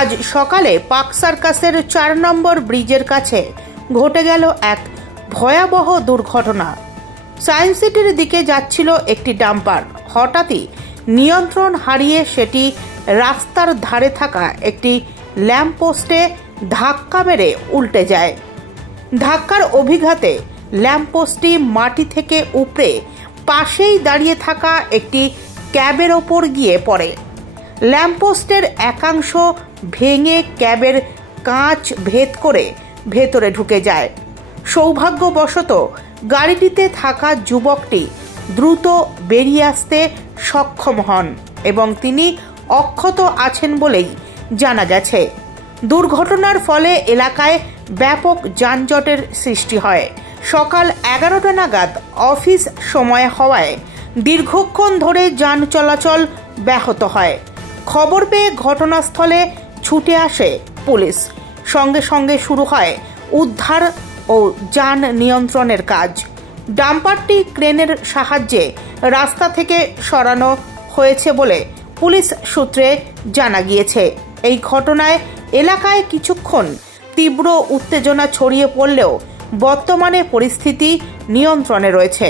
আজ সকালে পার্ক সার্কাসের 4 নম্বর ব্রিজের কাছে ঘটে গেল এক ভয়াবহ দুর্ঘটনা। সায়েন্স সিটির দিকে যাচ্ছিল একটি ডাম্পার। হঠাৎই নিয়ন্ত্রণ হারিয়ে সেটি রাস্তার ধারে থাকা একটি ল্যাম্পপোস্টে ধাক্কা মেরে উল্টে যায়। ধাক্কার অভিঘাতে ল্যাম্পপোস্টটি মাটি থেকে উপড়ে পাশেই দাঁড়িয়ে থাকা একটি ক্যাবের ওপর গিয়ে পড়ে। ল্যাম্পপোস্টের একাংশ ভেঙে ক্যাবের কাঁচ ভেদ করে ভেতরে ঢুকে যায়। সৌভাগ্যবশত গাড়িটিতে থাকা যুবকটি দ্রুত বেরিয়ে আসতে সক্ষম হন এবং তিনি অক্ষত আছেন বলেই জানা গেছে। দুর্ঘটনার ফলে এলাকায় ব্যাপক যানজটের সৃষ্টি হয়। সকাল 11টা নাগাদ অফিস সময় হওয়ায় দীর্ঘক্ষণ ধরে যান চলাচল ব্যাহত হয়। খবর পেয়ে ঘটনাস্থলে ছুটে আসে পুলিশ। সঙ্গে সঙ্গে শুরু হয় উদ্ধার ও যান নিয়ন্ত্রণের কাজ। ডাম্পারটি ক্রেনের সাহায্যে রাস্তা থেকে সরানো হয়েছে বলে পুলিশ সূত্রে জানা গিয়েছে। এই ঘটনায় এলাকায় কিছুক্ষণ তীব্র উত্তেজনা ছড়িয়ে পড়লেও বর্তমানে পরিস্থিতি নিয়ন্ত্রণে রয়েছে।